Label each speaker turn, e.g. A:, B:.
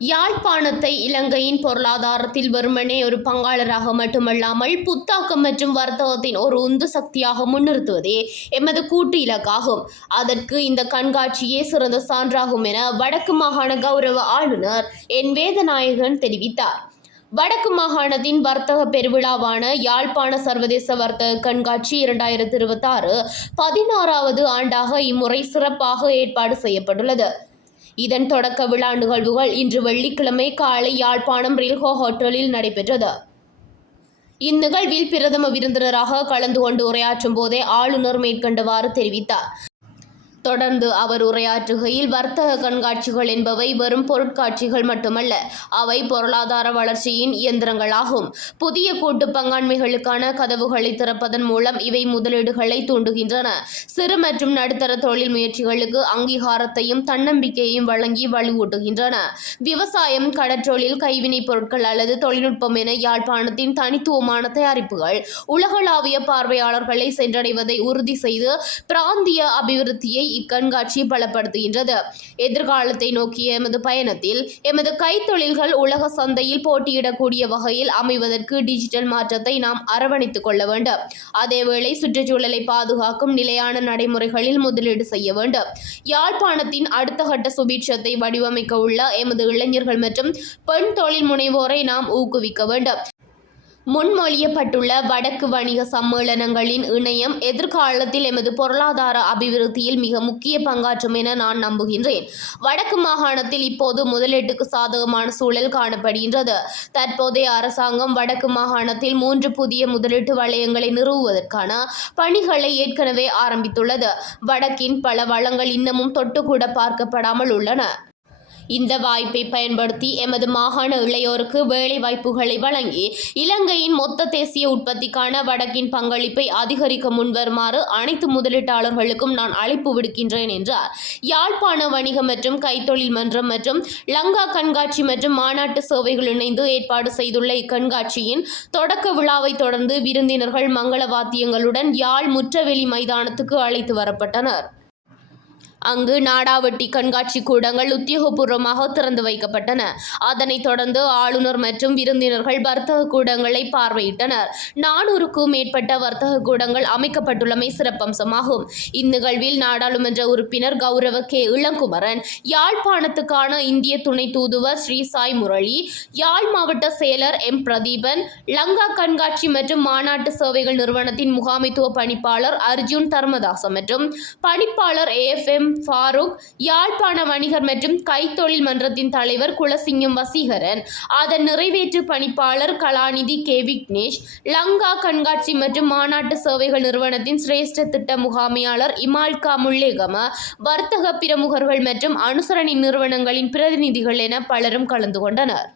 A: யாழ்ப்பாணத்தை இலங்கையின் பொருளாதாரத்தில் வெறுமனே ஒரு பங்காளராக மட்டுமல்லாமல் புத்தாக்கம் மற்றும் வர்த்தகத்தின் ஒரு உந்து சக்தியாக முன்னிறுத்துவதே எமது கூட்டு இலக்காகும். அதற்கு இந்த கண்காட்சியே சிறந்த சான்றாகும் என வடக்கு மாகாண கௌரவ ஆளுநர் என் வேதநாயகன் தெரிவித்தார். வடக்கு மாகாணத்தின் வர்த்தக பெருவிழாவான யாழ்ப்பாண சர்வதேச வர்த்தக கண்காட்சி இரண்டாயிரத்தி இருபத்தாறு பதினாறாவது ஆண்டாக இம்முறை சிறப்பாக ஏற்பாடு செய்யப்பட்டுள்ளது. இதன் தொடக்க விழா நிகழ்வுகள் இன்று வெள்ளிக்கிழமை காலை யாழ்ப்பாணம் ரில்ஹோ ஹோட்டலில் நடைபெற்றது. இந்நிகழ்வில் பிரதம விருந்தினராக கலந்து கொண்டு உரையாற்றும் போதே ஆளுநர் மேற்கண்டவாறு தெரிவித்தார். தொடர்ந்து அவர் உரையாற்றுகையில் வர்த்தக கண்காட்சிகள் என்பவை வெறும் பொருட்காட்சிகள் மட்டுமல்ல அவை பொருளாதார வளர்ச்சியின் இயந்திரங்களாகும். புதிய கூட்டு பங்காண்மைகளுக்கான கதவுகளை திறப்பதன் மூலம் இவை முதலீடுகளை தூண்டுகின்றன. சிறு மற்றும் நடுத்தர தொழில் முயற்சிகளுக்கு அங்கீகாரத்தையும் தன்னம்பிக்கையையும் வழங்கி வலுவூட்டுகின்றன. விவசாயம் கடற்றொழில் கைவினைப் பொருட்கள் அல்லது தொழில்நுட்பம் என யாழ்ப்பாணத்தின் தனித்துவமான தயாரிப்புகள் உலகளாவிய பார்வையாளர்களை சென்றடைவதை உறுதி செய்து பிராந்திய அபிவிருத்தியை இக்கண்காட்சி பலப்படுத்துகின்றது. எதிர்காலத்தை நோக்கிய எமது பயணத்தில் எமது கைத்தொழில்கள் உலக சந்தையில் போட்டியிடக்கூடிய வகையில் அமைவதற்கு டிஜிட்டல் மாற்றத்தை நாம் அரவணைத்துக் கொள்ள வேண்டும். அதேவேளை சுற்றுச்சூழலை பாதுகாக்கும் நிலையான நடைமுறைகளில் முதலீடு செய்ய வேண்டும். யாழ்ப்பாணத்தின் அடுத்த கட்ட சுபீட்சத்தை வடிவமைக்க உள்ள எமது இளைஞர்கள் மற்றும் பெண் தொழில் முனைவோரை நாம் ஊக்குவிக்க வேண்டும். முன்மொழியப்பட்டுள்ள வடக்கு வணிக சம்மேளனங்களின் இணையம் எதிர்காலத்தில் எமது பொருளாதார அபிவிருத்தியில் மிக முக்கிய பங்காற்றும் என நான் நம்புகின்றேன். வடக்கு மாகாணத்தில் இப்போது முதலீட்டுக்கு சாதகமான சூழல் காணப்படுகின்றது. தற்போதைய அரசாங்கம் வடக்கு மாகாணத்தில் மூன்று புதிய முதலீட்டு வளையங்களை நிறுவுவதற்கான பணிகளை ஏற்கனவே ஆரம்பித்துள்ளது. வடக்கின் பல வளங்கள் இன்னமும் தொட்டுக்கூட பார்க்கப்படாமல் உள்ளன. இந்த வாய்ப்பை பயன்படுத்தி எமது மாகாண இளையோருக்கு வேலை வாய்ப்புகளை வழங்கி இலங்கையின் மொத்த தேசிய உற்பத்திக்கான வடக்கின் பங்களிப்பை அதிகரிக்க முன்வருமாறு அனைத்து முதலீட்டாளர்களுக்கும் நான் அழைப்பு விடுக்கின்றேன் என்றார். யாழ்ப்பாண வணிக மற்றும் கைத்தொழில் மன்றம் மற்றும் லங்கா கண்காட்சி மற்றும் மாநாட்டு சேவைகள் இணைந்து ஏற்பாடு செய்துள்ள இக்கண்காட்சியின் தொடக்க விழாவை தொடர்ந்து விருந்தினர்கள் மங்கள வாத்தியங்களுடன் யாழ் முற்றவெளி மைதானத்துக்கு அழைத்து வரப்பட்டனர். அங்கு நாடாவட்டி கண்காட்சி கூடங்கள் உத்தியோகபூர்வமாக திறந்து வைக்கப்பட்டன. அதனைத் தொடர்ந்து ஆளுநர் மற்றும் விருந்தினர்கள் வர்த்தக கூடங்களை பார்வையிட்டனர். நானூறுக்கும் மேற்பட்ட வர்த்தக கூடங்கள் அமைக்கப்பட்டுள்ளமை சிறப்பம்சமாகும். இந்நிகழ்வில் நாடாளுமன்ற உறுப்பினர் கௌரவ கே. இளங்குமரன் யாழ்ப்பாணத்துக்கான இந்திய துணை தூதுவர் ஸ்ரீ சாய் முரளி யாழ் மாவட்ட செயலர் எம். பிரதீபன் லங்கா கண்காட்சி மற்றும் மாநாட்டு சேவைகள் நிறுவனத்தின் முகாமைத்துவ பணிப்பாளர் அர்ஜுன் தர்மதாச மற்றும் பணிப்பாளர் ஃபாரூக் யாழ்ப்பாண வணிகர் மற்றும் கைத்தொழில் மன்றத்தின் தலைவர் குலசிங்கம் வசீகரன் அதன் நிறைவேற்று பணிப்பாளர் கலாநிதி கே. விக்னேஷ் லங்கா கண்காட்சி மற்றும் மாநாட்டு சேவைகள் நிறுவனத்தின் சிரேஷ்ட திட்ட முகாமையாளர் இமால்கா முல்லேகம வர்த்தக பிரமுகர்கள் மற்றும் அனுசரணை நிறுவனங்களின் பிரதிநிதிகள் என பலரும் கலந்து கொண்டனர்.